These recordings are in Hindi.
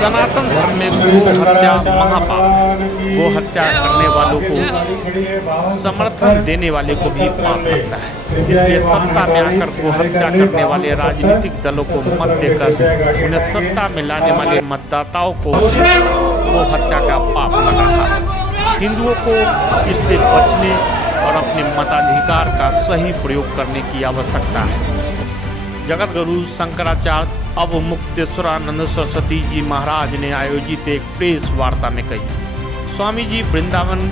सनातन धर्म में गो हत्या महापाप, गो हत्या करने वालों को समर्थन देने वाले को भी पाप लगता है। इसलिए सत्ता में आकर गो हत्या करने वाले राजनीतिक दलों को मत देकर उन्हें सत्ता में लाने वाले मतदाताओं को गो हत्या का पाप लग रहा है। हिंदुओं को इससे बचने और अपने मताधिकार का सही प्रयोग करने की आवश्यकता है। जगत गुरु शंकराचार्य अवमुक्तेश्वरानंद सरस्वती जी महाराज ने आयोजित एक प्रेस वार्ता में कही, स्वामी जी वृंदावन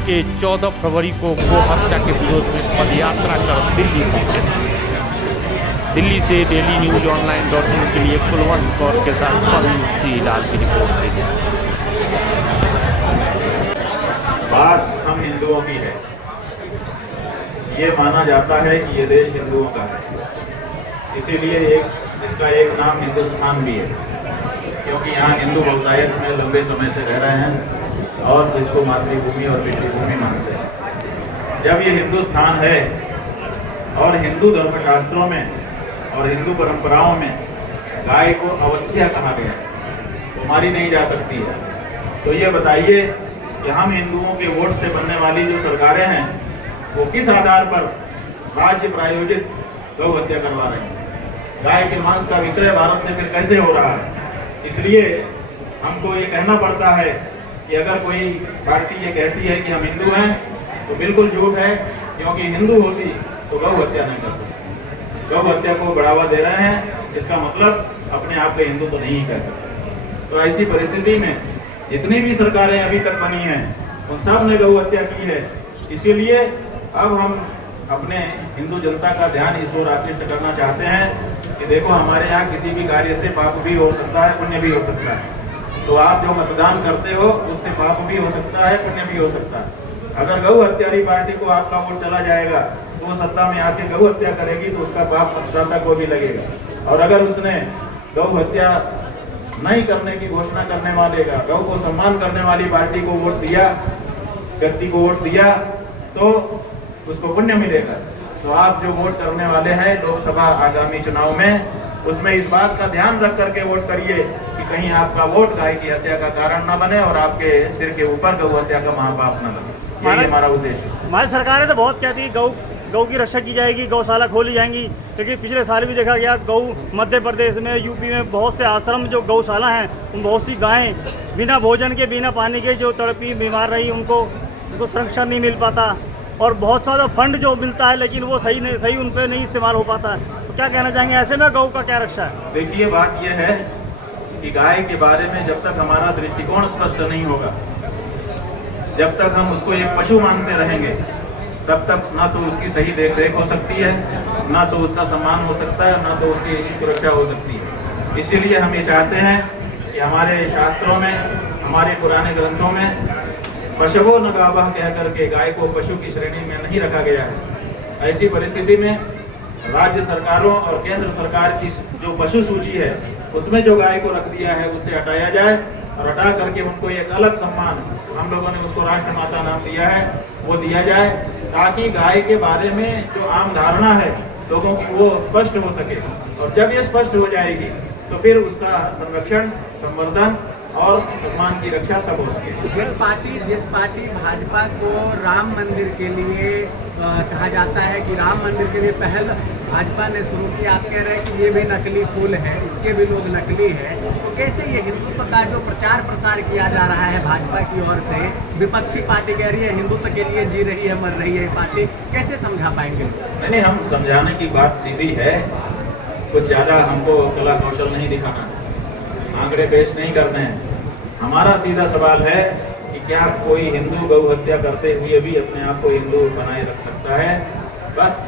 के 14 फरवरी को गो हत्या के विरोध में पदयात्रा कर दिल्ली पहुंचे थे। दिल्ली से डेली न्यूज online.in के लिए कुलवंत कौर के साथ पवन सी लाल की रिपोर्ट थी। बात हम हिंदुओं की है। ये माना जाता है कि ये देश हिंदुओं का है, इसीलिए इसका एक नाम हिंदुस्तान भी है, क्योंकि यहाँ हिंदू बहुतायत में लंबे समय से रह रहे हैं और इसको मातृभूमि और पितृभूमि मानते हैं। जब ये हिंदुस्तान है और हिंदू धर्मशास्त्रों में और हिंदू परंपराओं में गाय को अवत्या कहा गया है, वो मारी नहीं जा सकती है, तो ये बताइए कि हम हिंदुओं के वोट से बनने वाली जो सरकारें हैं वो किस आधार पर राज्य प्रायोजित गौ हत्या करवा रहे हैं। गाय के मांस का विक्रय भारत से फिर कैसे हो रहा है। इसलिए हमको ये कहना पड़ता है कि अगर कोई पार्टी ये कहती है कि हम हिंदू हैं तो बिल्कुल झूठ है, क्योंकि हिंदू होती तो गौ हत्या नहीं करती। गौ हत्या को बढ़ावा दे रहे हैं, इसका मतलब अपने आप को हिंदू तो नहीं कह सकते। तो ऐसी परिस्थिति में जितनी भी सरकारें अभी तक बनी हैं उन सब ने गौ हत्या की है। इसीलिए अब हम अपने हिंदू जनता का ध्यान इस ओर आकृष्ट करना चाहते हैं कि देखो, हमारे यहाँ किसी भी कार्य से पाप भी हो सकता है, पुण्य भी हो सकता है। तो आप जो मतदान करते हो उससे पाप भी हो सकता है, पुण्य भी हो सकता है। अगर गौ हत्यारी पार्टी को आपका वोट चला जाएगा तो वो सत्ता में आके गौ हत्या करेगी तो उसका पाप मतदाता को भी लगेगा। और अगर उसने गौ हत्या नहीं करने की घोषणा करने वाले का, गौ को सम्मान करने वाली पार्टी को वोट दिया, व्यक्ति को वोट दिया, तो उसको पुण्य मिलेगा। तो आप जो वोट करने वाले हैं लोकसभा आगामी चुनाव में, उसमें इस बात का ध्यान रख करके वोट करिए कि कहीं आपका वोट गाय की हत्या का कारण न बने और आपके सिर के ऊपर गौ हत्या का महापाप न बने। यही हमारा उद्देश्य। हमारी सरकारें तो बहुत कहती है गौ की रक्षा की जाएगी, गौशाला खोली जाएंगी, लेकिन पिछले साल भी देखा गया गौ मध्य प्रदेश में, यूपी में बहुत से आश्रम जो गौशाला हैं उन बहुत सी गायें बिना भोजन के, बिना पानी के जो तड़पी बीमार रही, उनको संरक्षण नहीं मिल पाता। और बहुत सारा फंड जो मिलता है लेकिन वो सही उन पर नहीं इस्तेमाल हो पाता है। तो क्या कहना चाहेंगे ऐसे में गौ का क्या रक्षा है? देखिए, बात यह है कि गाय के बारे में जब तक हमारा दृष्टिकोण स्पष्ट नहीं होगा, जब तक हम उसको एक पशु मानते रहेंगे, तब तक ना तो उसकी सही देखरेख हो सकती है, ना तो उसका सम्मान हो सकता है, ना तो उसकी सुरक्षा हो सकती है। इसीलिए हम ये चाहते हैं कि हमारे शास्त्रों में, हमारे पुराने ग्रंथों में पशवो न गावः कह करके गाय को पशु की श्रेणी में नहीं रखा गया है। ऐसी परिस्थिति में राज्य सरकारों और केंद्र सरकार की जो पशु सूची है उसमें जो गाय को रख दिया है उससे हटाया जाए और हटा करके उनको एक अलग सम्मान, हम लोगों ने उसको राष्ट्र माता नाम दिया है, वो दिया जाए, ताकि गाय के बारे में जो आम धारणा है लोगों की वो स्पष्ट हो सके। और जब ये स्पष्ट हो जाएगी तो फिर उसका संरक्षण, संवर्धन और सम्मान की रक्षा सब हो सके। जिस पार्टी भाजपा को राम मंदिर के लिए कहा जाता है कि राम मंदिर के लिए पहल भाजपा ने शुरू की, आप कह रहे हैं कि ये भी नकली फूल है, इसके भी लोग नकली है, तो कैसे ये हिंदुत्व का जो प्रचार प्रसार किया जा रहा है भाजपा की ओर से, विपक्षी पार्टी कह रही है हिंदुत्व के लिए जी रही है, मर रही है पार्टी, कैसे समझा पाएंगे? नहीं, हम समझाने की बात सीधी है, कुछ ज़्यादा हमको कला कौशल नहीं दिखाना, आंकड़े पेश नहीं करने हैं। हमारा सीधा सवाल है कि क्या कोई हिंदू गौ हत्या करते हुए भी अपने आप को हिंदू बनाए रख सकता है? बस,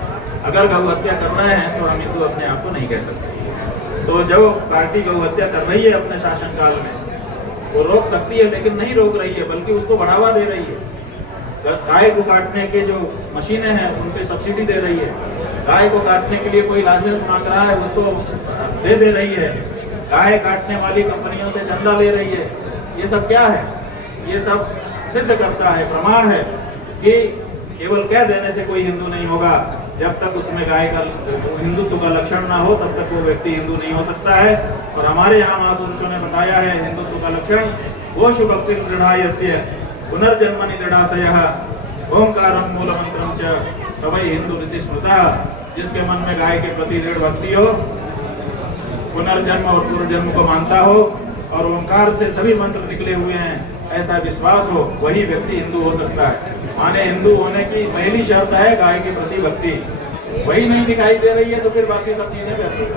अगर गौ हत्या करना है तो हम हिंदू अपने आप को नहीं कह सकते। तो जो पार्टी गौ हत्या कर रही है अपने शासनकाल में, वो रोक सकती है, लेकिन नहीं रोक रही है, बल्कि उसको बढ़ावा दे रही है। गाय को काटने के जो मशीनें हैं उन पे सब्सिडी दे रही है, गाय को काटने के लिए कोई लाइसेंस मांग रहा है उसको दे रही है, गाय काटने वाली कंपनियों से चंदा ले रही है। ये सब क्या है? ये सब सिद्ध करता है, प्रमाण है कि केवल कह देने से कोई हिंदू नहीं होगा। जब तक उसमें गाय का हिंदुत्व का लक्षण ना हो तब तक वो व्यक्ति हिंदू नहीं हो सकता है। और हमारे यहाँ महापुरुषों ने बताया है हिंदुत्व का लक्षण गोषु भक्ति दृढ़ायस्य पुनर्जन्मनि दृढ़ाशयः ओंकारं मूलमंत्रं च सवै हिंदू रीति स्मृतः। जिसके मन में गाय के प्रति दृढ़ भक्ति हो, पुनर्जन्म और पूर्व जन्म को मानता हो और ओंकार से सभी मंत्र निकले हुए हैं ऐसा विश्वास हो, वही व्यक्ति हिंदू हो सकता है। माने हिंदू होने की पहली शर्त है गाय के प्रति भक्ति। वही नहीं दिखाई दे रही है तो फिर बाकी सब चीजें व्यर्थ हैं।